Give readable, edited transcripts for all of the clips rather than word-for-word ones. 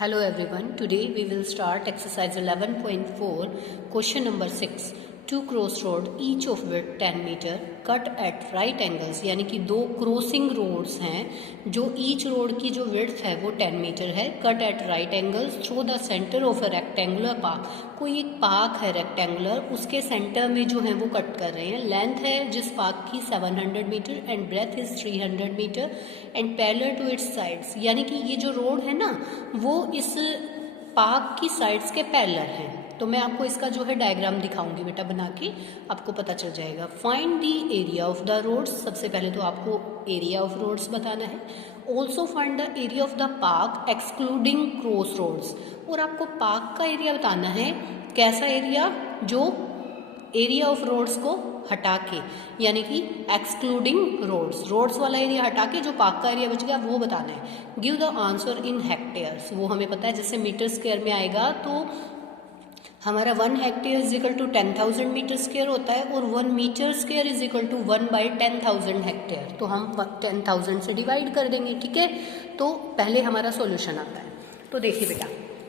Hello everyone, today we will start exercise 11.4, question number 6. Two crossroad, each of width 10 meter, cut at right angles, यानी कि दो crossing roads हैं जो each road की जो width है वो 10 मीटर है, cut at right angles through the centre of a rectangular park. कोई एक पार्क है रेक्टेंगुलर, उसके सेंटर में जो है वो कट कर रहे हैं. लेंथ है जिस पार्क की 700 metre and breadth is 300 metre and parallel to its sides, यानी कि ये जो रोड है ना वो इस पार्क की साइड्स के पैरेलल है. तो मैं आपको इसका जो है डायग्राम दिखाऊंगी बेटा बना के, आपको पता चल जाएगा. Find the area of the roads, सबसे पहले तो आपको एरिया ऑफ रोड्स बताना है. Also find the area of the park excluding cross roads, और आपको पार्क का एरिया बताना है. कैसा एरिया? जो एरिया ऑफ रोड्स को हटा के, यानी कि एक्सक्लूडिंग रोड्स वाला एरिया हटा के जो पार्क का एरिया बच गया वो बताना है. Give the answer in hectares, वो हमें पता है. जैसे मीटर स्क्वायर में आएगा तो हमारा 1 hectare is equal to 10,000 metre square होता है और 1 metre square is equal to 1/10,000 hectare. तो हम 10,000 से डिवाइड कर देंगे. ठीक है, तो पहले हमारा सॉल्यूशन आता है. तो देखिए बेटा,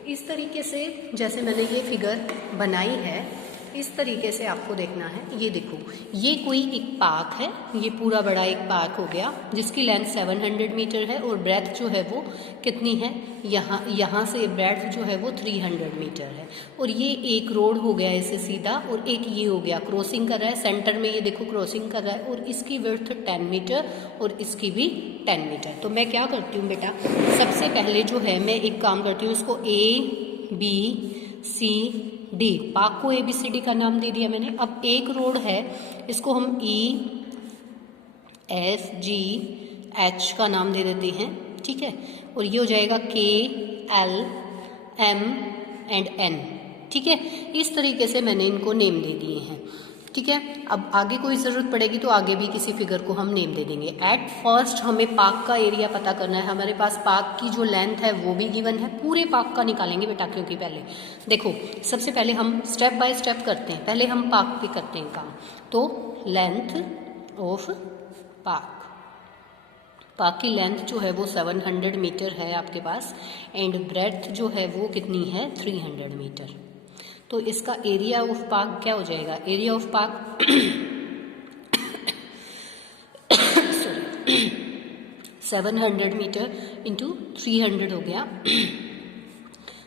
इस तरीके से जैसे मैंने ये फिगर बनाई है इस तरीके से आपको देखना है. ये देखो, ये कोई एक पार्क है, ये पूरा बड़ा एक पार्क हो गया जिसकी लेंथ 700 मीटर है और ब्रेथ जो है वो कितनी है, यहाँ से ब्रेथ जो है वो 300 मीटर है. और ये एक रोड हो गया इससे सीधा, और एक ये हो गया क्रॉसिंग कर रहा है सेंटर में, ये देखो क्रॉसिंग कर रहा है, और इसकी विड्थ 10 मीटर और इसकी भी 10 मीटर. तो मैं क्या करती हूँ बेटा, सबसे पहले जो है मैं एक काम करती हूँ, इसको ABCD, पार्क को ABCD का नाम दे दिया मैंने. अब एक रोड है, इसको हम EFGH का नाम दे देते हैं. ठीक है, और ये हो जाएगा KLM एंड N. ठीक है, इस तरीके से मैंने इनको नेम दे दिए हैं. ठीक है, अब आगे कोई ज़रूरत पड़ेगी तो आगे भी किसी फिगर को हम नेम दे देंगे. एट फर्स्ट हमें पार्क का एरिया पता करना है. हमारे पास पार्क की जो लेंथ है वो भी गिवन है. पूरे पार्क का निकालेंगे बेटा, क्योंकि पहले देखो सबसे पहले हम स्टेप बाय स्टेप करते हैं. पहले हम पार्क पे करते हैं काम. तो लेंथ ऑफ पार्क की लेंथ जो है वो 700 मीटर है आपके पास एंड ब्रेड्थ जो है वो कितनी है 300 मीटर. तो इसका एरिया ऑफ पार्क क्या हो जाएगा? Area of park 700 metre into 300 हो गया.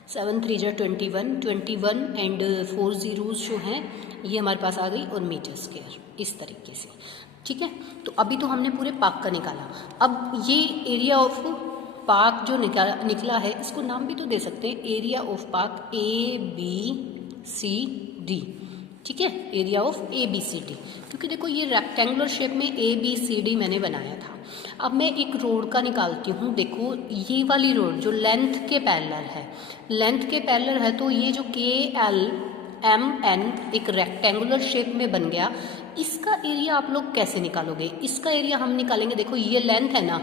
7 3 जा 21 एंड 4 जीरोस जो हैं ये हमारे पास आ गई, और मीटर स्क्वायर इस तरीके से. ठीक है, तो अभी तो हमने पूरे पार्क का निकाला. अब ये एरिया ऑफ पार्क जो निकला है इसको नाम भी तो दे सकते हैं, एरिया ऑफ पार्क ABCD. ठीक है, एरिया ऑफ ABCD, क्योंकि देखो ये रेक्टेंगुलर शेप में ABCD मैंने बनाया था. अब मैं एक रोड का निकालती हूँ. देखो ये वाली रोड जो लेंथ के पैरेलल है, तो ये जो KLMN एक रेक्टेंगुलर शेप में बन गया, इसका एरिया आप लोग कैसे निकालोगे? इसका एरिया हम निकालेंगे. देखो ये लेंथ है ना,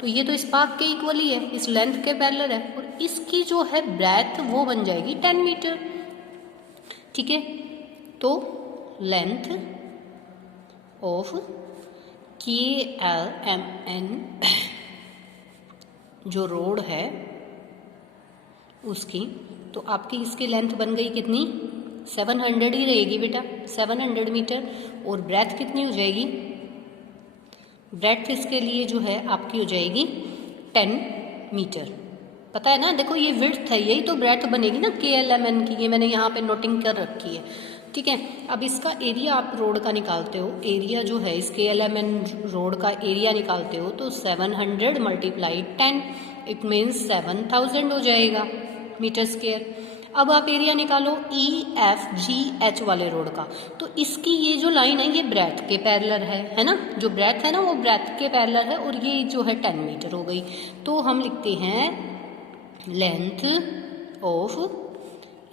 तो ये तो इस पार्क के इक्वल ही है, इस लेंथ के पैरेलल है, और इसकी जो है ब्रेथ वो बन जाएगी 10 मीटर. ठीक है, तो लेंथ ऑफ KLMN जो रोड है उसकी, तो आपकी इसकी लेंथ बन गई कितनी? 700 ही रहेगी बेटा, 700 मीटर. और ब्रेथ कितनी हो जाएगी? ब्रेथ इसके लिए जो है आपकी हो जाएगी 10 मीटर. पता है ना, देखो ये विड्थ है, यही तो ब्रेथ बनेगी ना KLMN की, ये मैंने यहाँ पे नोटिंग कर रखी है. ठीक है, अब इसका एरिया आप रोड का निकालते हो. एरिया जो है इस KLMN रोड का एरिया निकालते हो तो 700 मल्टीप्लाई 10 इट मीन्स 7000 हो जाएगा मीटर स्क्वायर. अब आप एरिया निकालो EFGH वाले रोड का, तो इसकी ये जो लाइन है ये ब्रेथ के पैरेलल है ना, जो ब्रेथ है ना वो ब्रेथ के पैरेलल है, और ये जो है 10 मीटर हो गई. तो हम लिखते हैं लेंथ ऑफ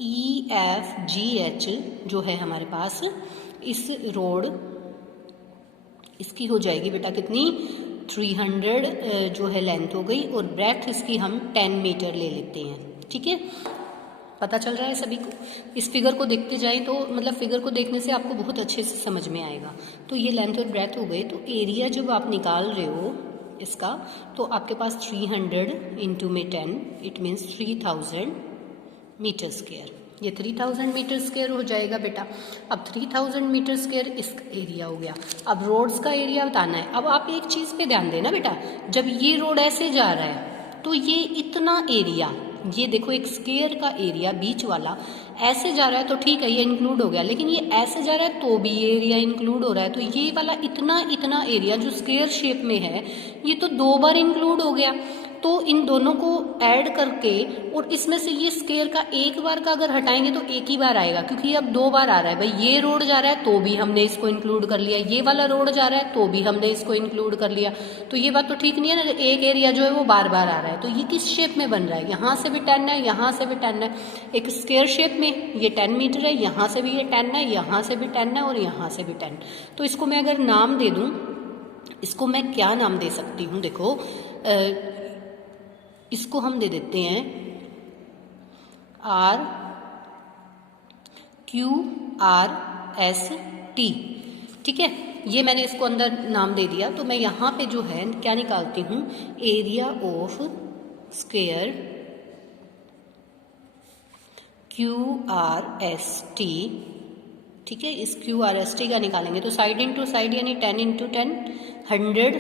EFGH जो है हमारे पास इस रोड, इसकी हो जाएगी बेटा कितनी? 300 जो है लेंथ हो गई, और ब्रेथ इसकी हम 10 मीटर ले लेते हैं. ठीक है, पता चल रहा है सभी को? इस फिगर को देखते जाएं तो मतलब फिगर को देखने से आपको बहुत अच्छे से समझ में आएगा. तो ये लेंथ और ब्रेथ हो गए. तो एरिया जब आप निकाल रहे हो इसका, तो आपके पास 300 इंटू में 10, इट मीन्स 3000 मीटर स्क्वायर। ये 3000 मीटर स्क्वायर हो जाएगा बेटा। अब 3000 मीटर स्क्वायर इसका एरिया हो गया। अब रोड्स का एरिया बताना है। अब आप एक चीज़ पे ध्यान देना बेटा, जब ये रोड ऐसे जा रहा है तो ये इतना एरिया, ये देखो एक स्क्वायर का एरिया बीच वाला ऐसे जा रहा है तो ठीक है, ये इंक्लूड हो गया, लेकिन ये ऐसे जा रहा है तो भी ये एरिया इंक्लूड हो रहा है, तो ये वाला इतना इतना एरिया जो स्क्वायर शेप में है ये तो 2 बार इंक्लूड हो गया। तो इन दोनों को ऐड करके, और इसमें से ये स्क्वायर का एक बार का अगर हटाएंगे तो एक ही बार आएगा, क्योंकि अब 2 बार आ रहा है भाई। ये रोड जा रहा है तो भी हमने इसको इंक्लूड कर लिया, ये वाला रोड जा रहा है तो भी हमने इसको इंक्लूड कर लिया। तो ये बात तो ठीक नहीं है ना, एक एरिया जो है वो बार बार आ रहा है। तो ये किस शेप में बन रहा है, यहाँ से भी 10 है, यहाँ से भी 10 है, एक स्क्वायर शेप में ये 10 मीटर है, यहाँ से भी ये 10 है, यहाँ से भी 10 है और यहाँ से भी 10। तो इसको मैं अगर नाम दे दूँ, इसको मैं क्या नाम दे सकती हूँ, देखो इसको हम दे देते हैं RQRST, ठीक है। ये मैंने इसको अंदर नाम दे दिया। तो मैं यहाँ पे जो है क्या निकालती हूँ, एरिया ऑफ स्क्वायर QRST, ठीक है। इस QRST का निकालेंगे तो साइड इंटू साइड यानी 10 इंटू 10 100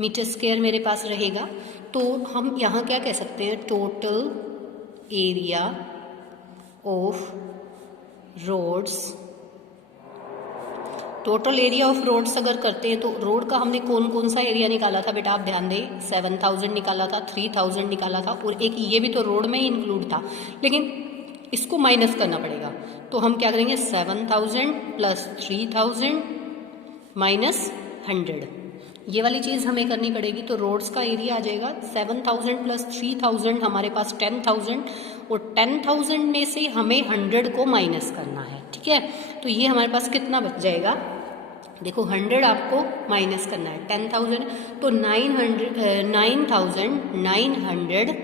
मीटर स्क्वायर मेरे पास रहेगा। तो हम यहाँ क्या कह सकते हैं, total area of roads, total area of roads अगर करते हैं तो रोड का हमने कौन कौन सा एरिया निकाला था बेटा, आप ध्यान दें। 7000 निकाला था, 3000 निकाला था, और एक ये भी तो रोड में ही इंक्लूड था, लेकिन इसको माइनस करना पड़ेगा। तो हम क्या करेंगे, 7000 प्लस 3000 माइनस 100, ये वाली चीज़ हमें करनी पड़ेगी। तो रोड्स का एरिया आ जाएगा 7000 प्लस 3000, हमारे पास 10000, और 10000 में से हमें 100 को माइनस करना है, ठीक है। तो ये हमारे पास कितना बच जाएगा, देखो 100 आपको माइनस करना है, 10000 तो 9900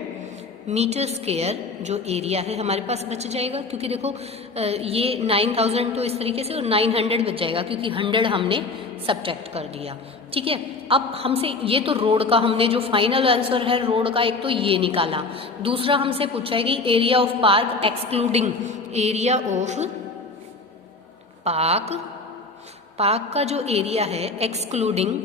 मीटर स्क्वायर जो एरिया है हमारे पास बच जाएगा। क्योंकि देखो ये 9000 तो इस तरीके से, और 900 बच जाएगा क्योंकि 100 हमने सब्ट्रैक्ट कर दिया, ठीक है। अब हमसे ये तो रोड का हमने जो फाइनल आंसर है रोड का, एक तो ये निकाला। दूसरा हमसे पूछा है कि area of park excluding, area of park का जो एरिया है एक्सक्लूडिंग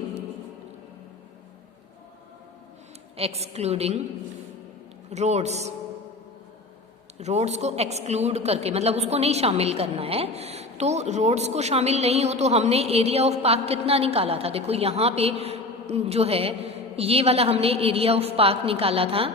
रोड्स को एक्सक्लूड करके, मतलब उसको नहीं शामिल करना है। तो रोड्स को शामिल नहीं हो तो हमने एरिया ऑफ पार्क कितना निकाला था, देखो यहाँ पे जो है ये वाला हमने एरिया ऑफ पार्क निकाला था,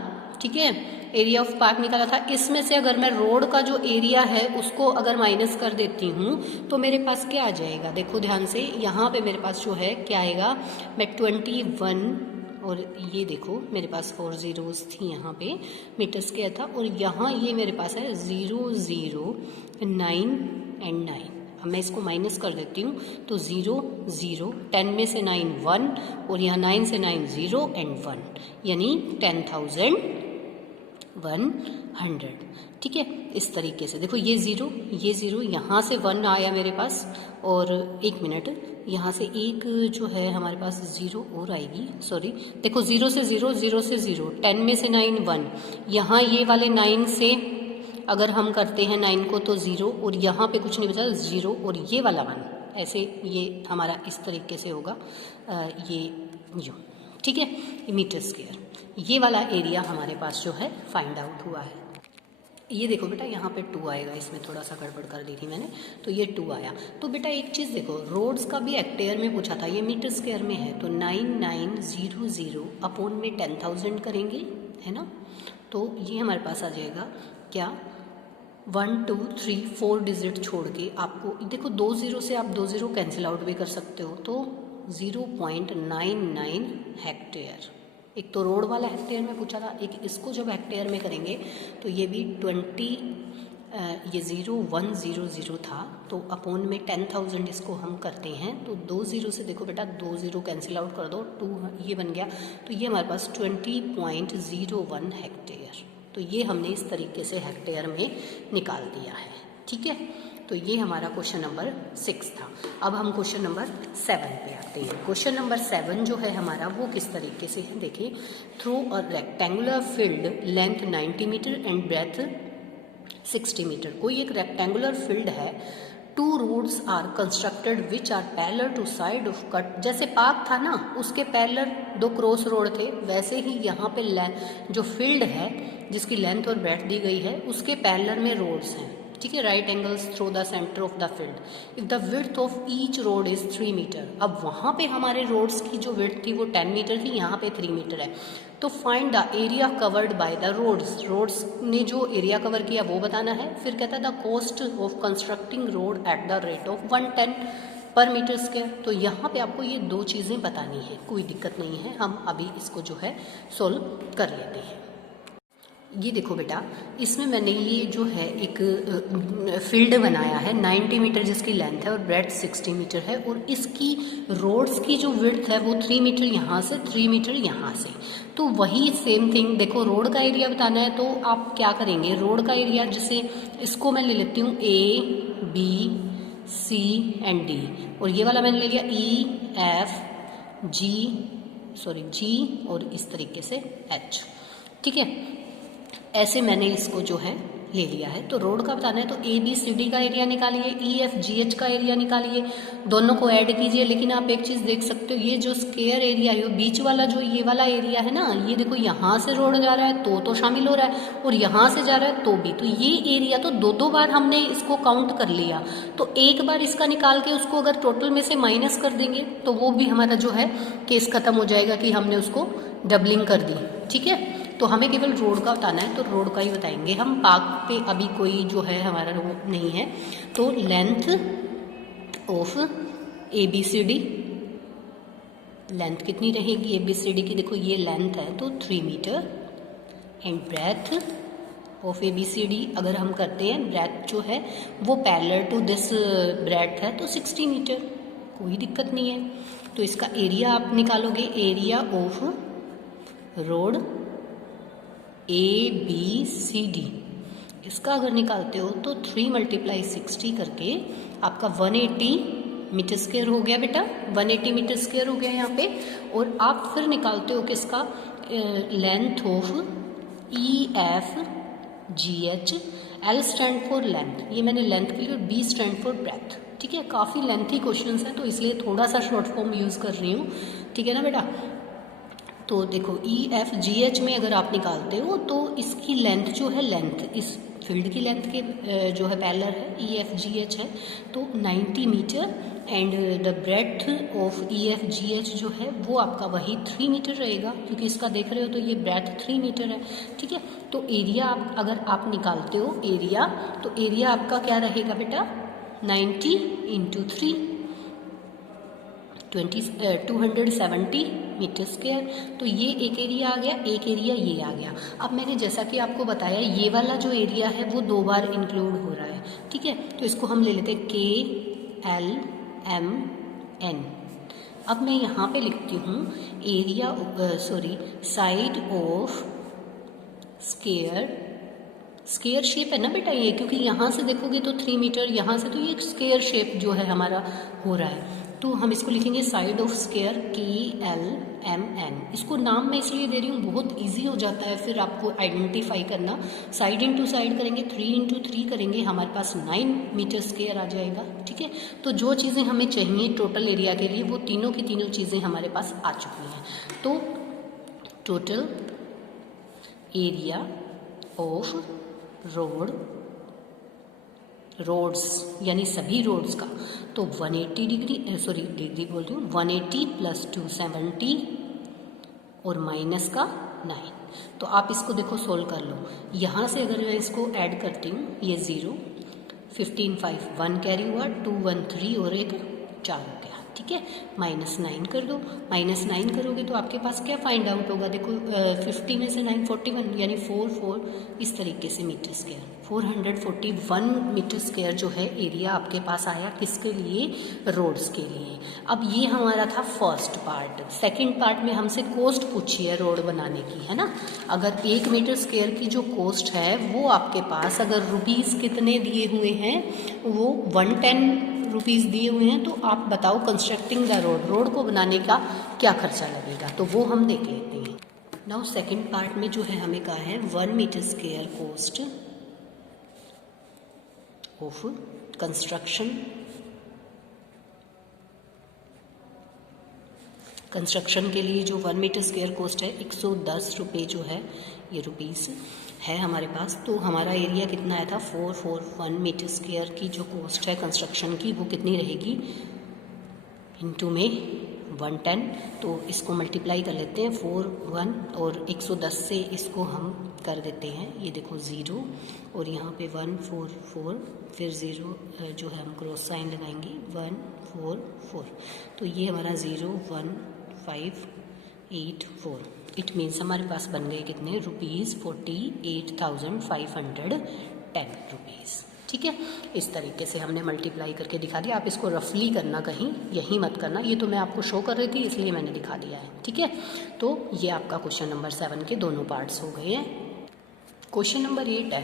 ठीक है। एरिया ऑफ पार्क निकाला था, इसमें से अगर मैं रोड का जो एरिया है उसको अगर माइनस कर देती हूँ तो मेरे पास क्या आ जाएगा, देखो ध्यान से, यहाँ पे मेरे पास जो है क्या आएगा, मैं 21, और ये देखो मेरे पास 4 zeros थी यहाँ पे, मीटर स्क्वायर था, और यहाँ ये मेरे पास है 0 0 9 एंड 9। अब मैं इसको माइनस कर देती हूँ तो 0 0, 10 में से 9 1, और यहाँ 9 से 9 0 एंड 1, यानी 10,100, ठीक है। इस तरीके से देखो ये 0 यहाँ से 1 आया मेरे पास, और 1 मिनट यहाँ से एक जो है हमारे पास 0 और आएगी, सॉरी देखो 0 से 0 0 से 0, 10 में से 9 1, यहाँ ये वाले 9 से अगर हम करते हैं 9 को तो 0, और यहाँ पे कुछ नहीं बचा 0, और ये वाला 1, ऐसे ये हमारा इस तरीके से होगा, ये जो, ठीक है, मीटर स्क्वायर। ये वाला एरिया हमारे पास जो है फाइंड आउट हुआ है। ये देखो बेटा यहाँ पे 2 आएगा, इसमें थोड़ा सा गड़बड़ कर दी थी मैंने, तो ये 2 आया। तो बेटा एक चीज़ देखो, रोड्स का भी हेक्टेयर में पूछा था, ये मीटर स्क्वायर में है, तो 9900 अपॉन में 10,000 करेंगे, है ना। तो ये हमारे पास आ जाएगा क्या, 1 2 3 4 डिजिट छोड़ के आपको देखो 2 0 से आप 2 0 कैंसिल आउट भी कर सकते हो, तो 0.99 हेक्टेयर। एक तो रोड वाला हेक्टेयर में पूछा था, एक इसको जब हेक्टेयर में करेंगे तो ये भी 20 ये 0100 था, तो अपॉन में 10,000 इसको हम करते हैं, तो 2 0 से देखो बेटा 2 0 कैंसिल आउट कर दो, 2 ये बन गया, तो ये हमारे पास 20.01 हेक्टेयर। तो ये हमने इस तरीके से हेक्टेयर में निकाल दिया है, ठीक है। तो तो ये हमारा क्वेश्चन नंबर 6 था। अब हम क्वेश्चन नंबर 7 पे आते हैं। क्वेश्चन नंबर 7 जो है हमारा वो किस तरीके से है, देखिए, through a rectangular field length 90 metre and breadth 60 metre. कोई एक रेक्टेंगुलर फील्ड है, two roads are constructed which are parallel to side of cut. जैसे पार्क था ना, उसके पैरेलल दो क्रॉस रोड थे, वैसे ही यहाँ पे जो फील्ड है जिसकी लेंथ और ब्रेथ दी गई है उसके पैरेलल में रोड्स हैं, ठीक है, right angles through the centre of the field. If the width of each road is 3 metre. अब वहाँ पे हमारे रोड्स की जो विड्थ थी वो 10 मीटर थी, यहाँ पे 3 मीटर है। तो find the area covered by the roads. Roads ने जो एरिया कवर किया वो बताना है। फिर कहता है the cost of constructing road at the rate of 110 पर मीटर स्क्वायर। तो यहाँ पे आपको ये दो चीज़ें बतानी है, कोई दिक्कत नहीं है, हम अभी इसको जो है सोल्व कर लेते हैं। ये देखो बेटा, इसमें मैंने ये जो है एक फील्ड बनाया है 90 मीटर जिसकी लेंथ है और ब्रेथ 60 मीटर है, और इसकी रोड्स की जो विड्थ है वो 3 मीटर यहाँ से, 3 मीटर यहाँ से। तो वही सेम थिंग, देखो रोड का एरिया बताना है तो आप क्या करेंगे, रोड का एरिया जैसे इसको मैं ले लेती हूँ A B C and D, और ये वाला मैंने ले लिया E F G और इस तरीके से H, ठीक है। ऐसे मैंने इसको जो है ले लिया है। तो रोड का बताना है तो ABCD का एरिया निकालिए, EFGH का एरिया निकालिए, दोनों को ऐड कीजिए। लेकिन आप एक चीज़ देख सकते हो, ये जो स्क्वायर एरिया है, बीच वाला जो ये वाला एरिया है ना, ये देखो यहाँ से रोड जा रहा है तो शामिल हो रहा है, और यहाँ से जा रहा है तो भी। तो ये एरिया तो दो बार हमने इसको काउंट कर लिया, तो एक बार इसका निकाल के उसको अगर टोटल में से माइनस कर देंगे तो वो भी हमारा जो है केस खत्म हो जाएगा कि हमने उसको डबलिंग कर दी, ठीक है। तो हमें केवल रोड का बताना है तो रोड का ही बताएंगे हम। पार्क पे अभी कोई जो है हमारा रोड नहीं है। तो लेंथ ऑफ ABCD, लेंथ कितनी रहेगी ABCD की, देखो ये लेंथ है तो 3 metre, and breadth of ABCD अगर हम करते हैं, ब्रेथ जो है वो पैरेलल टू दिस ब्रेथ है तो 60 मीटर, कोई दिक्कत नहीं है। तो इसका एरिया आप निकालोगे, एरिया ऑफ रोड ABCD, इसका अगर निकालते हो तो 3 × 60 करके आपका 180 मीटर स्क्वायर हो गया बेटा, 180 मीटर स्क्वायर हो गया यहाँ पे। और आप फिर निकालते हो किसका, length of EFGH, L stand for length, ये मैंने लेंथ के लिए, और B स्टैंड फॉर ब्रेथ, ठीक है। काफ़ी लेंथी क्वेश्चंस हैं तो इसलिए थोड़ा सा शॉर्ट फॉर्म यूज़ कर रही हूँ, ठीक है ना बेटा। तो देखो EFGH में अगर आप निकालते हो तो इसकी लेंथ जो है, लेंथ इस फील्ड की लेंथ के जो है पैरेलल है, EFGH है तो 90 metre, and the breadth of EFGH जो है वो आपका वही 3 मीटर रहेगा, क्योंकि इसका देख रहे हो तो ये ब्रेथ 3 मीटर है, ठीक है। तो एरिया आप अगर आप निकालते हो एरिया, तो एरिया आपका क्या रहेगा बेटा, 90 × 3 270 मीटर स्क्वायर। तो ये एक एरिया आ गया, एक एरिया ये आ गया। अब मैंने जैसा कि आपको बताया ये वाला जो एरिया है वो 2 बार इंक्लूड हो रहा है, ठीक है। तो इसको हम ले लेते हैं KLMN। अब मैं यहाँ पे लिखती हूँ area, side of square shape है ना बेटा ये, क्योंकि यहाँ से देखोगे तो 3 मीटर, यहाँ से तो ये स्क्वायर शेप जो है हमारा हो रहा है। तो हम इसको लिखेंगे साइड ऑफ स्क्वायर KLMN। इसको नाम मैं इसलिए दे रही हूँ, बहुत इजी हो जाता है फिर आपको आइडेंटिफाई करना। साइड इंटू साइड करेंगे, 3 × 3 करेंगे, हमारे पास 9 मीटर स्क्वायर आ जाएगा, ठीक है। तो जो चीज़ें हमें चाहिए टोटल एरिया के लिए वो तीनों की तीनों चीज़ें हमारे पास आ चुकी हैं। तो टोटल एरिया ऑफ रोड्स यानी सभी रोड्स का, तो 180 डिग्री बोल रही हूँ, 180 + 270 और माइनस का 9। तो आप इसको देखो सोल्व कर लो। यहाँ से अगर मैं इसको ऐड करती हूँ, ये 0 15 5 1 कैरी हुआ, 2 1 3 और एक 4 हो गया, ठीक है, -9 कर दो। -9 करोगे तो आपके पास क्या फाइंड आउट होगा, देखो 50 में से 9 41 यानी 4 इस तरीके से मीटर स्क्वायर 441 मीटर स्क्वायर जो है एरिया आपके पास आया, किसके लिए, रोड्स के लिए। अब ये हमारा था फर्स्ट पार्ट। सेकंड पार्ट में हमसे कॉस्ट पूछी है रोड बनाने की, है ना। अगर 1 मीटर स्क्वायर की जो कॉस्ट है वो आपके पास अगर रुपीज़ कितने दिए हुए हैं, वो 110 रुपीज़ दिए हुए हैं, तो आप बताओ कंस्ट्रक्टिंग द रोड को बनाने का क्या खर्चा लगेगा, तो वो हम देख लेते हैं। नाउ सेकंड पार्ट में जो है हमें कहा है 1 metre square cost of construction के लिए जो 1 मीटर स्क्वायर कॉस्ट है 110 रुपये जो है, ये रुपीज़ है हमारे पास। तो हमारा एरिया कितना आया था, 441 मीटर स्क्वायर की जो कॉस्ट है कंस्ट्रक्शन की वो कितनी रहेगी, इनटू में 110। तो इसको मल्टीप्लाई कर लेते हैं 41 और 110 से इसको हम कर देते हैं, ये देखो 0 और यहाँ पे 144 फिर 0 जो है हम क्रॉस साइन लगाएंगे 144, तो ये हमारा 01584। इट मीन्स हमारे पास बन गए कितने रुपीज़, 48,510 रुपीज़। ठीक है, इस तरीके से हमने मल्टीप्लाई करके दिखा दिया। आप इसको रफली करना, कहीं यही मत करना, ये तो मैं आपको शो कर रही थी इसलिए मैंने दिखा दिया है। ठीक है, तो ये आपका क्वेश्चन नंबर 7 के दोनों पार्ट्स हो गए हैं। क्वेश्चन नंबर 8 है,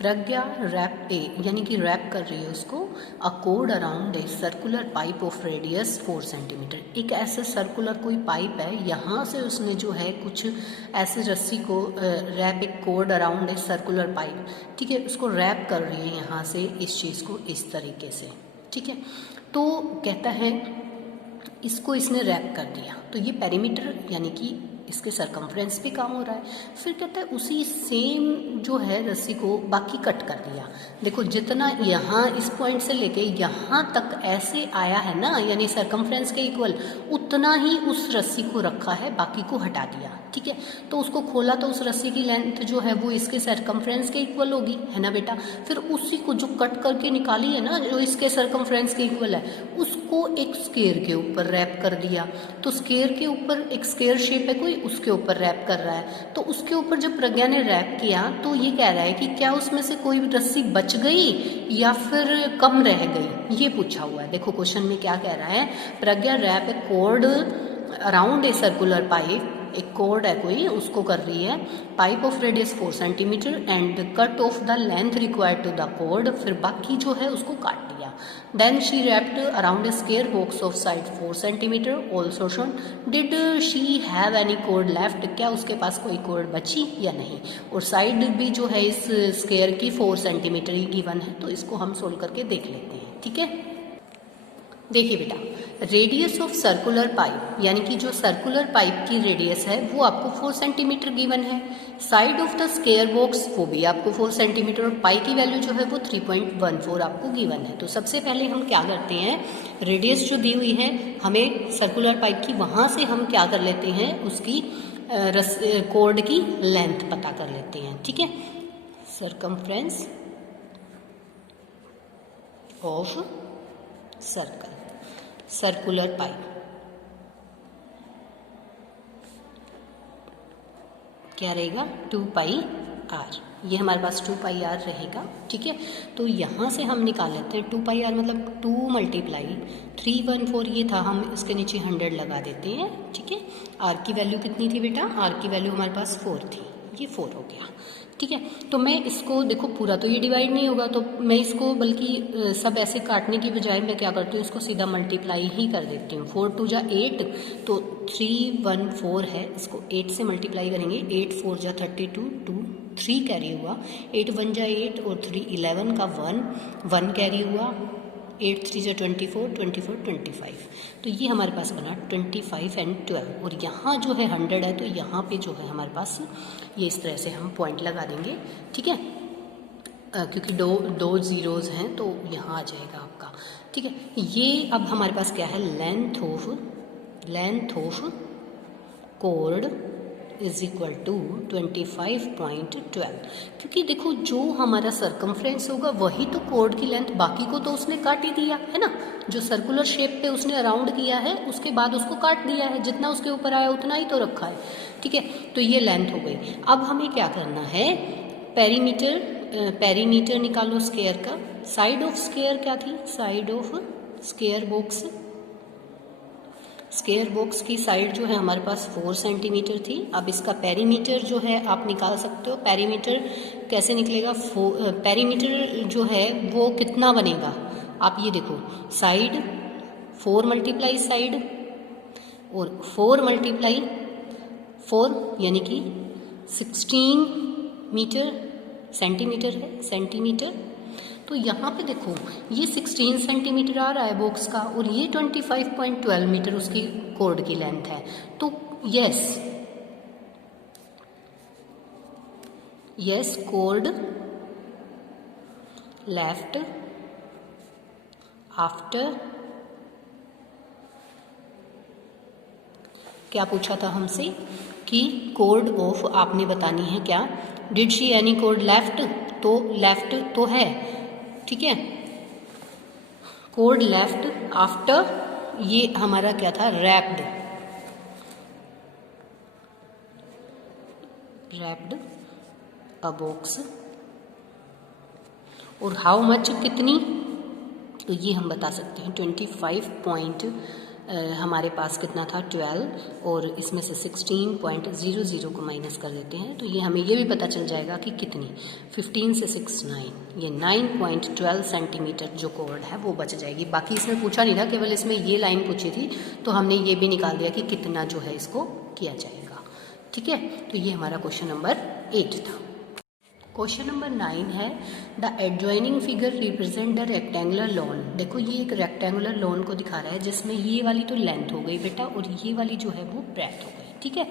प्रज्ञा रैप यानी कि रैप कर रही है उसको, a code around a circular pipe of radius 4 centimetre. एक ऐसे सर्कुलर कोई पाइप है, यहाँ से उसने जो है कुछ ऐसे रस्सी को रैप एक code around a circular pipe, ठीक है, उसको रैप कर रही है यहाँ से इस चीज़ को इस तरीके से। ठीक है, तो कहता है इसको इसने रैप कर दिया, तो ये पेरीमीटर यानी कि इसके सरकमफ्रेंस पे काम हो रहा है। फिर कहता है उसी सेम जो है रस्सी को बाकी कट कर दिया। देखो जितना यहाँ इस पॉइंट से लेके यहाँ तक ऐसे आया है ना, यानी सरकमफ्रेंस के इक्वल, उतना ही उस रस्सी को रखा है, बाकी को हटा दिया। ठीक है, तो उसको खोला तो उस रस्सी की लेंथ जो है वो इसके सरकमफ्रेंस के इक्वल होगी, है ना बेटा। फिर उसी को जो कट करके निकाली है ना, जो इसके सरकमफ्रेंस के इक्वल है, उसको एक स्क्वायर के ऊपर रैप कर दिया। तो स्क्वायर के ऊपर एक स्क्वायर शेप है कोई, उसके ऊपर रैप कर रहा है। तो उसके ऊपर जब प्रज्ञा ने रैप किया तो ये कह रहा है कि क्या उसमें से कोई रस्सी बच गई या फिर कम रह गई, ये पूछा हुआ है। देखो क्वेश्चन में क्या कह रहा है, Pragya wrap a cord around a circular pipe, एक कोड है कोई, उसको कर रही है, pipe of radius 4 centimetre and cut off the length required to the cord, फिर बाकी जो है उसको काट दिया। Then she wrapped around a square box of side 4 centimetre also shown. Did she have any cord left, क्या उसके पास कोई कोड बची या नहीं। और साइड भी जो है इस स्क्वायर की 4 सेंटीमीटर ही गिवन है, तो इसको हम सोल्व करके देख लेते हैं। ठीक है, देखिए बेटा, रेडियस ऑफ सर्कुलर पाइप यानी कि जो सर्कुलर पाइप की रेडियस है वो आपको 4 सेंटीमीटर गिवन है। Side of the square box वो भी आपको 4 सेंटीमीटर, और पाई की वैल्यू जो है वो 3.14 आपको गिवन है। तो सबसे पहले हम क्या करते हैं, रेडियस जो दी हुई है हमें सर्कुलर पाइप की, वहाँ से हम क्या कर लेते हैं, उसकी कोड की लेंथ पता कर लेते हैं। ठीक है, circumference of circle, circular pipe क्या रहेगा, 2 पाई आर, ये हमारे पास 2 पाई आर रहेगा। ठीक है, तो यहाँ से हम निकाल लेते हैं 2 पाई आर मतलब 2 मल्टीप्लाई 314 ये था, हम इसके नीचे 100 लगा देते हैं। ठीक है, आर की वैल्यू कितनी थी बेटा, आर की वैल्यू हमारे पास 4 थी, ये 4 हो गया। ठीक है, तो मैं इसको देखो पूरा तो ये डिवाइड नहीं होगा, तो मैं इसको बल्कि सब ऐसे काटने की बजाय मैं क्या करती हूँ, इसको सीधा मल्टीप्लाई ही कर देती हूँ। 4 2 जा 8, तो 314 है, इसको 8 से मल्टीप्लाई करेंगे, 8 4 जा 32, 2 3 कैरी हुआ, 8 1 जा 8 और 3 11 का 1 कैरी हुआ, 8 3 जा 24 24 25, तो ये हमारे पास बना 25 एंड 12। और यहाँ जो है 100 है, तो यहाँ पे जो है हमारे पास ये इस तरह से हम पॉइंट लगा देंगे। ठीक है, क्योंकि दो जीरोज़ हैं तो यहाँ आ जाएगा आपका। ठीक है, ये अब हमारे पास क्या है, length of cord is equal to 25.12, क्योंकि देखो जो हमारा सरकमफ्रेंस होगा वही तो कोड की लेंथ, बाकी को तो उसने काट ही दिया है ना, जो सर्कुलर शेप पे उसने अराउंड किया है उसके बाद उसको काट दिया है, जितना उसके ऊपर आया उतना ही तो रखा है, ठीक है। तो ये लेंथ हो गई। अब हमें क्या करना है, पेरीमीटर निकालो स्क्वायर का। साइड ऑफ स्क्वायर क्या थी, साइड ऑफ स्क्वायर बॉक्स की साइड जो है हमारे पास 4 सेंटीमीटर थी। अब इसका पेरीमीटर जो है आप निकाल सकते हो। पेरीमीटर कैसे निकलेगा, पेरीमीटर जो है वो कितना बनेगा, आप ये देखो, साइड 4 मल्टीप्लाई साइड और 4 मल्टीप्लाई 4 यानी कि 16 सेंटीमीटर है, सेंटीमीटर। तो यहाँ पे देखो ये 16 सेंटीमीटर आ रहा है बॉक्स का और ये 25.12 मीटर उसकी कोड की लेंथ है। तो यस कोड लेफ्ट आफ्टर, क्या पूछा था हमसे कि कोड ऑफ आपने बतानी है क्या, did she any cord left, तो लेफ्ट तो है, ठीक है। कोड लेफ्ट आफ्टर, ये हमारा क्या था, रैप्ड अ बॉक्स, और हाउ मच कितनी, तो ये हम बता सकते हैं 25 पॉइंट हमारे पास कितना था 12 और इसमें से 16.00 को माइनस कर देते हैं तो ये हमें ये भी पता चल जाएगा कि कितनी, 15 से 6 9, ये 9.12 सेंटीमीटर जो कोड है वो बच जाएगी। बाकी इसमें पूछा नहीं था, केवल इसमें ये लाइन पूछी थी तो हमने ये भी निकाल दिया कि कितना जो है इसको किया जाएगा, ठीक है। तो ये हमारा क्वेश्चन नंबर 8 था। क्वेश्चन नंबर 9 है, the adjoining figure represent the rectangular lawn. देखो ये एक रेक्टेंगुलर लॉन को दिखा रहा है जिसमें ये वाली तो लेंथ हो गई बेटा और ये वाली जो है वो ब्रेथ हो गई, ठीक है।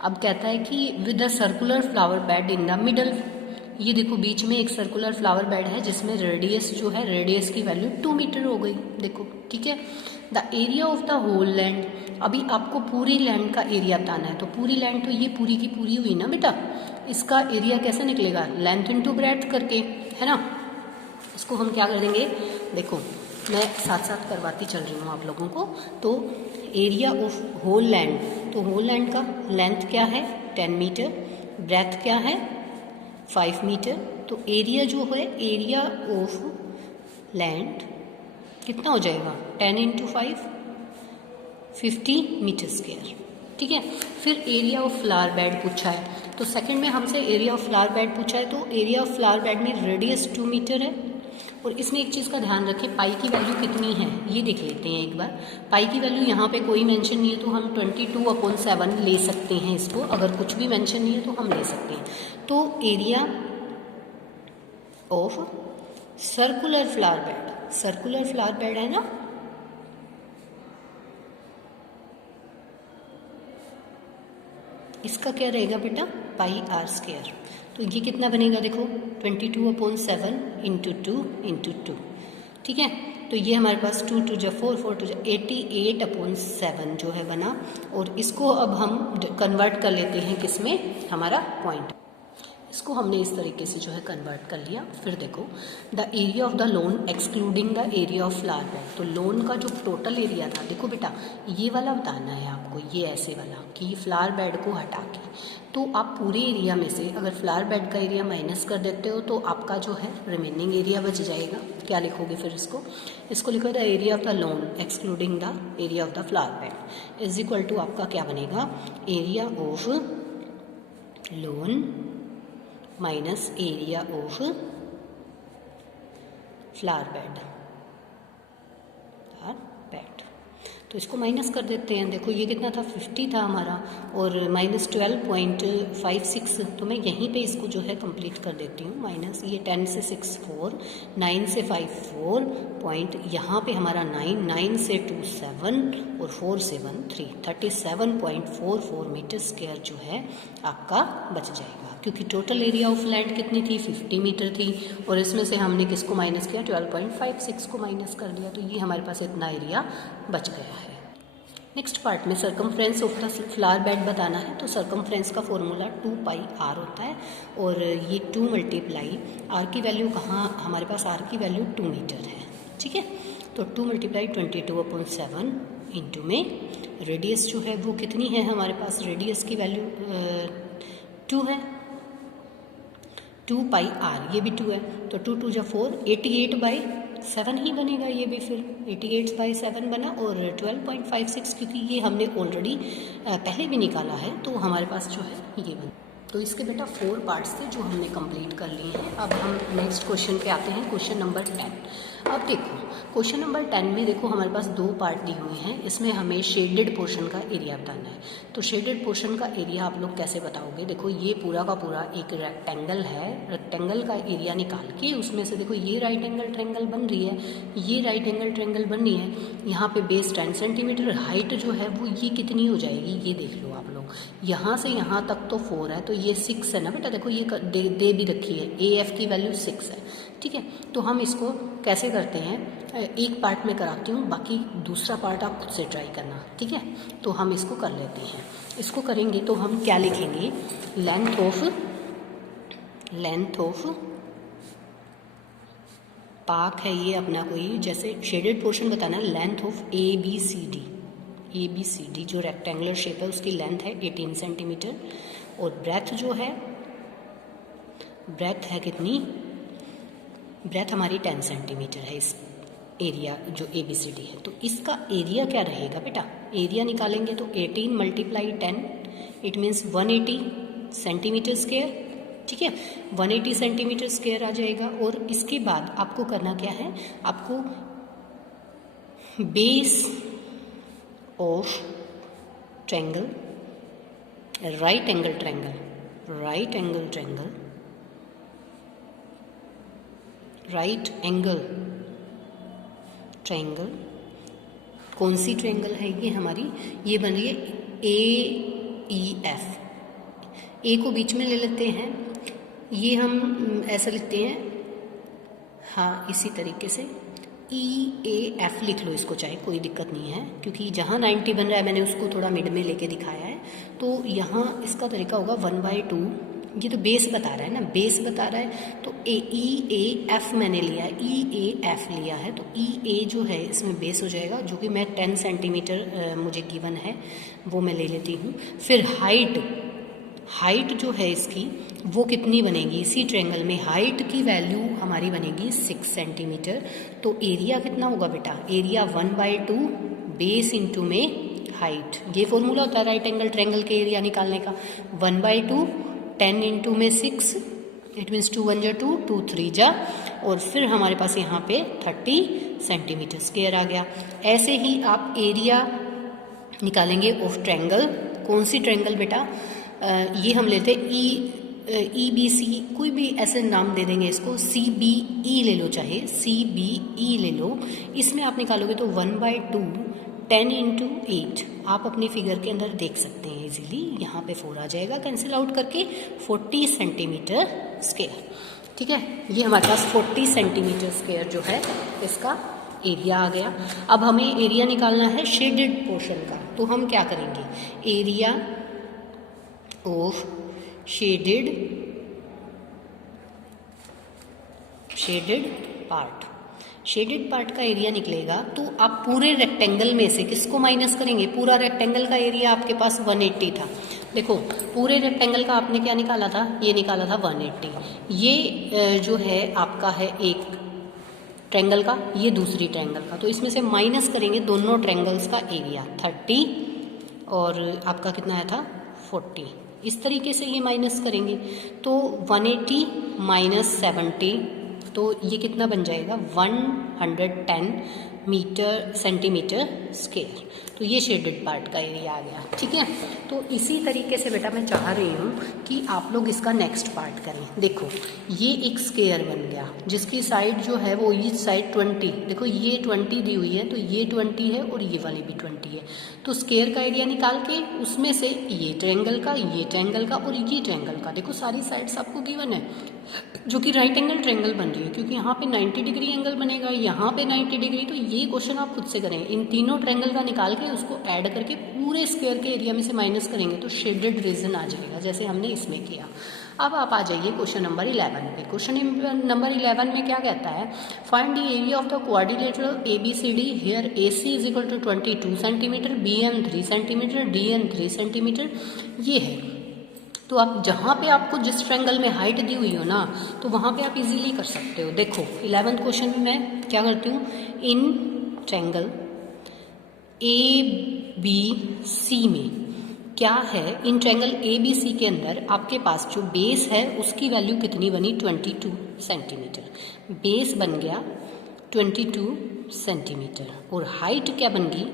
अब कहता है कि with a circular flower bed in the middle, ये देखो बीच में एक सर्कुलर फ्लावर बेड है जिसमें रेडियस जो है, रेडियस की वैल्यू 2 मीटर हो गई, देखो, ठीक है। The area of the whole land, अभी आपको पूरी लैंड का एरिया बताना है, तो पूरी लैंड तो ये पूरी की पूरी हुई ना बेटा, इसका एरिया कैसे निकलेगा, लेंथ इनटू ब्रेड्थ करके, है ना। इसको हम क्या कर देंगे, देखो मैं साथ साथ करवाती चल रही हूँ आप लोगों को। तो एरिया ऑफ होल लैंड, तो होल लैंड का लेंथ क्या है 10 मीटर, ब्रेथ क्या है 5 मीटर, तो एरिया जो है, एरिया ऑफ लैंड कितना हो जाएगा 10 इंटू 5 50 मीटर स्क्वायर, ठीक है। फिर एरिया ऑफ फ्लावर बेड पूछा है, तो सेकंड में हमसे एरिया ऑफ फ्लावर बेड पूछा है, तो एरिया ऑफ फ्लावर बेड में रेडियस 2 मीटर है। और इसमें एक चीज़ का ध्यान रखें, पाई की वैल्यू कितनी है ये देख लेते हैं एक बार। पाई की वैल्यू यहाँ पे कोई मेंशन नहीं है तो हम 22/7 ले सकते हैं इसको, अगर कुछ भी मेंशन नहीं है तो हम ले सकते हैं। तो area of circular flower bed, circular flower bed है ना, इसका क्या रहेगा बेटा पाई आर स्क्वायर, तो ये कितना बनेगा देखो 22/7 इंटू 2, ठीक है। तो ये हमारे पास 2 2 जा 4 4 2 जा 88/7 जो है बना। और इसको अब हम कन्वर्ट कर लेते हैं किस में, हमारा पॉइंट, इसको हमने इस तरीके से जो है कन्वर्ट कर लिया। फिर देखो the area of the lawn excluding the area of flower bed, तो लोन का जो टोटल एरिया था, देखो बेटा ये वाला बताना है आपको, ये ऐसे वाला कि फ्लावर बेड को हटा के, तो आप पूरे एरिया में से अगर फ्लावर बेड का एरिया माइनस कर देते हो तो आपका जो है रिमेनिंग एरिया बच जाएगा। क्या लिखोगे फिर इसको लिखो the area of the lawn excluding the area of the flower bed is equal to आपका क्या बनेगा, area of lawn minus area of flower bed, तो इसको माइनस कर देते हैं। देखो ये कितना था 50 था हमारा और माइनस 12.56, तो मैं यहीं पे इसको जो है कंप्लीट कर देती हूँ। माइनस ये 10 से 6 4, 9 से 5 4 पॉइंट, यहाँ पे हमारा 9, 9 से 2 7 और 4 से 1 3, 37.44 मीटर स्क्वायर जो है आपका बच जाएगा, क्योंकि टोटल एरिया ऑफ लैंड कितनी थी 50 मीटर थी और इसमें से हमने किसको माइनस किया 12.56 को माइनस कर दिया, तो ये हमारे पास इतना एरिया बच गया है। नेक्स्ट पार्ट में circumference of the flower bed बताना है। तो सर्कमफ्रेंस का फॉर्मूला 2πr होता है और ये 2 मल्टीप्लाई आर की वैल्यू कहाँ, हमारे पास आर की वैल्यू 2 मीटर है, ठीक है। तो 2 मल्टीप्लाई 22/7 इंटू में रेडियस जो है वो कितनी है हमारे पास, रेडियस की वैल्यू 2 है, 2πr, ये भी 2 है। तो 2 2 जा 4, 88/7 ही बनेगा ये भी, फिर 88/7 बना। और 12.56 क्योंकि ये हमने ऑलरेडी पहले भी निकाला है तो हमारे पास जो है ये बना। तो इसके बेटा 4 पार्ट्स थे जो हमने कंप्लीट कर लिए हैं। अब हम नेक्स्ट क्वेश्चन पे आते हैं, क्वेश्चन नंबर 10। अब देखो क्वेश्चन नंबर 10 में देखो हमारे पास 2 पार्ट दिए हुए हैं, इसमें हमें शेडेड पोर्शन का एरिया बताना है। तो शेडेड पोर्शन का एरिया आप लोग कैसे बताओगे, देखो ये पूरा का पूरा एक रेक्टेंगल है, रेक्टेंगल का एरिया निकाल के उसमें से देखो ये राइट एंगल ट्रायंगल बन रही है, ये राइट एंगल ट्रायंगल बन रही है, यहाँ पे बेस 10 सेंटीमीटर, हाइट जो है वो ये कितनी हो जाएगी ये देख लो आप लोग, यहाँ से यहाँ तक तो 4 है तो ये 6 है ना बेटा, देखो ये दे भी रखी है, AF की वैल्यू 6 है, ठीक है। तो हम इसको कैसे करते हैं, एक पार्ट में कराती हूँ, बाकी दूसरा पार्ट आप खुद से ट्राई करना, ठीक है। तो हम इसको कर लेते हैं, इसको करेंगे तो हम क्या लिखेंगे, लेंथ ऑफ पार्क है ये अपना कोई, जैसे शेडेड पोर्शन बताना है, लेंथ ऑफ ABCD जो रेक्टेंगुलर शेप है उसकी लेंथ है 18 सेंटीमीटर और ब्रेथ जो है, ब्रेथ है कितनी, ब्रेथ हमारी 10 सेंटीमीटर है इस एरिया जो ABCD है। तो इसका एरिया क्या रहेगा बेटा, एरिया निकालेंगे तो 18 multiply 10 it means 180 centimetre square, ठीक है, 180 सेंटीमीटर स्क्वायर आ जाएगा। और इसके बाद आपको करना क्या है, आपको base of triangle, right angle triangle, कौन सी ट्रायंगल है ये हमारी, ये बन रही है AEF, ए को बीच में ले लेते हैं, ये हम ऐसा लिखते हैं, हाँ इसी तरीके से EAF लिख लो इसको, चाहे कोई दिक्कत नहीं है, क्योंकि जहाँ 90 बन रहा है मैंने उसको थोड़ा मिड में लेके दिखाया है। तो यहाँ इसका तरीका होगा 1/2, ये तो बेस बता रहा है ना, बेस बता रहा है तो EAF मैंने लिया है, EAF लिया है तो EA जो है इसमें बेस हो जाएगा, जो कि मैं 10 सेंटीमीटर मुझे गिवन है वो मैं ले लेती हूँ। फिर हाइट जो है इसकी वो कितनी बनेगी, इसी ट्रायंगल में हाइट की वैल्यू हमारी बनेगी 6 सेंटीमीटर। तो एरिया कितना होगा बेटा, एरिया 1/2 बेस इंटू में हाइट, ये फॉर्मूला होता है राइट एंगल ट्रायंगल के एरिया निकालने का, 1/2 10 इंटू में 6 इट मीन्स 2 1 जा 2 2 3 जा, और फिर हमारे पास यहाँ पे 30 सेंटीमीटर स्क्वायर आ गया। ऐसे ही आप एरिया निकालेंगे ऑफ ट्रायंगल, कौन सी ट्रायंगल बेटा, ये हम लेते EBC, कोई भी ऐसे नाम दे देंगे इसको, CBE ले लो, चाहे CBE ले लो, इसमें आप निकालोगे तो 1/2 10 इंटू 8, आप अपनी फिगर के अंदर देख सकते हैं इजीली, यहाँ पे 4 आ जाएगा कैंसिल आउट करके, 40 सेंटीमीटर स्क्वायर, ठीक है। ये हमारे पास 40 सेंटीमीटर स्क्वायर जो है इसका एरिया आ गया। अब हमें एरिया निकालना है शेडेड पोर्शन का, तो हम क्या करेंगे, एरिया ऑफ शेडेड पार्ट का एरिया निकलेगा तो आप पूरे रेक्टेंगल में से किसको माइनस करेंगे, पूरा रेक्टेंगल का एरिया आपके पास 180 था, देखो पूरे रेक्टेंगल का आपने क्या निकाला था, ये निकाला था 180, ये जो है आपका है एक ट्रायंगल का, ये दूसरी ट्रायंगल का, तो इसमें से माइनस करेंगे दोनों ट्रायंगल्स का एरिया 30 और आपका कितना आया था 40, इस तरीके से ये माइनस करेंगे तो 180 माइनस 70, तो ये कितना बन जाएगा 110 सेंटीमीटर स्क्वायर। तो ये शेडेड पार्ट का एरिया आ गया, ठीक है। तो इसी तरीके से बेटा मैं चाह रही हूँ कि आप लोग इसका नेक्स्ट पार्ट करें। देखो ये एक स्क्वायर बन गया जिसकी साइड जो है वो ये साइड 20, देखो ये 20 दी हुई है तो ये 20 है और ये वाली भी 20 है, तो स्क्वायर का एरिया निकाल के उसमें से ये ट्रायंगल का, ये ट्रायंगल का और ये ट्रायंगल का, देखो सारी साइड्स आपको गिवन है जो कि राइट एंगल ट्रायंगल बन रही है, क्योंकि यहाँ पे 90 डिग्री एंगल बनेगा, यहाँ पे 90 डिग्री, तो ये क्वेश्चन आप खुद से करें, इन तीनों ट्रायंगल का निकाल के उसको ऐड करके पूरे स्क्वायर के एरिया में से माइनस करेंगे तो शेडेड रीजन आ जाएगा, जैसे हमने इसमें किया। अब आप आ जाइए क्वेश्चन नंबर 11 पे। क्वेश्चन नंबर 11 में क्या कहता है, find the area of the quadrilateral ABCD here AC is equal to 22 centimetre, BM 3 centimetre, DN 3 centimetre. ये है, तो आप जहाँ पे आपको जिस ट्रायंगल में हाइट दी हुई हो ना, तो वहाँ पे आप इजीली कर सकते हो। देखो 11th क्वेश्चन में मैं क्या करती हूँ, इन ट्रायंगल ABC में क्या है, इन ट्रायंगल ABC के अंदर आपके पास जो बेस है उसकी वैल्यू कितनी बनी, 22 सेंटीमीटर। बेस बन गया 22 सेंटीमीटर और हाइट क्या बन गई,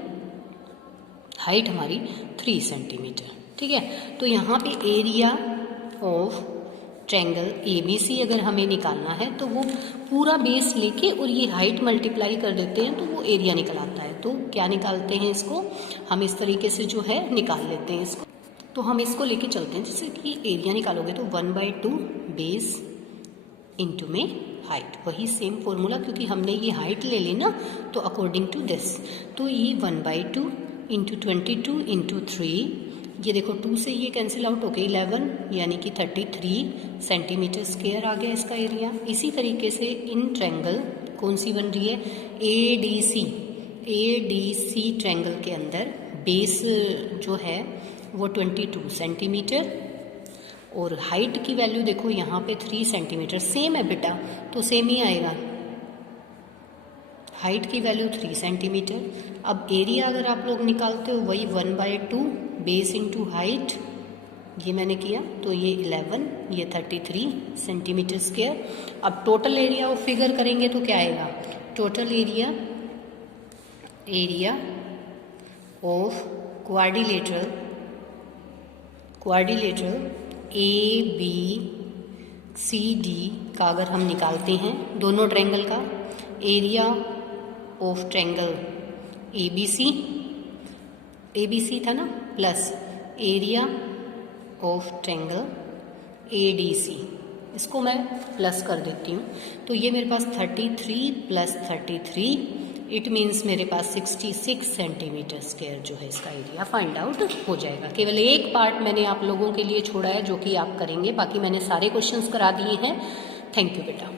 हाइट हमारी 3 सेंटीमीटर। ठीक है, तो यहाँ पे एरिया ऑफ ट्रायंगल ABC अगर हमें निकालना है तो वो पूरा बेस लेके और ये हाइट मल्टीप्लाई कर देते हैं तो वो एरिया निकल आता है। तो क्या निकालते हैं इसको, हम इस तरीके से जो है निकाल लेते हैं इसको। तो हम इसको लेके चलते हैं, जैसे कि एरिया निकालोगे तो 1/2 बेस इंटू में हाइट, वही सेम फॉर्मूला, क्योंकि हमने ये हाइट ले ली ना, तो अकॉर्डिंग टू दिस, तो ये 1/2 इंटू 22 इंटू 3, ये देखो 2 से ये कैंसिल आउट हो गया 11, यानी कि 33 सेंटीमीटर स्क्वायर आ गया इसका एरिया। इसी तरीके से इन ट्रायंगल कौन सी बन रही है, ADC ट्रायंगल के अंदर बेस जो है वो 22 सेंटीमीटर और हाइट की वैल्यू देखो यहाँ पे 3 सेंटीमीटर, सेम है बेटा, तो सेम ही आएगा, हाइट की वैल्यू 3 सेंटीमीटर। अब एरिया अगर आप लोग निकालते हो वही 1/2 बेस इंटू हाइट, ये मैंने किया, तो ये 11, ये 33 सेंटीमीटर स्क्वायर। अब टोटल एरिया ऑफ फिगर करेंगे तो क्या आएगा, total area of quadrilateral ABCD का अगर हम निकालते हैं दोनों ट्रायंगल का, एरिया ऑफ ट्रायंगल ABC था ना, plus area of triangle ADC, इसको मैं प्लस कर देती हूँ, तो ये मेरे पास 33 प्लस 33, इट मीन्स मेरे पास 66 सेंटीमीटर स्क्वायर जो है इसका एरिया फाइंड आउट हो जाएगा। केवल एक पार्ट मैंने आप लोगों के लिए छोड़ा है जो कि आप करेंगे, बाकी मैंने सारे क्वेश्चंस करा दिए हैं। थैंक यू बेटा।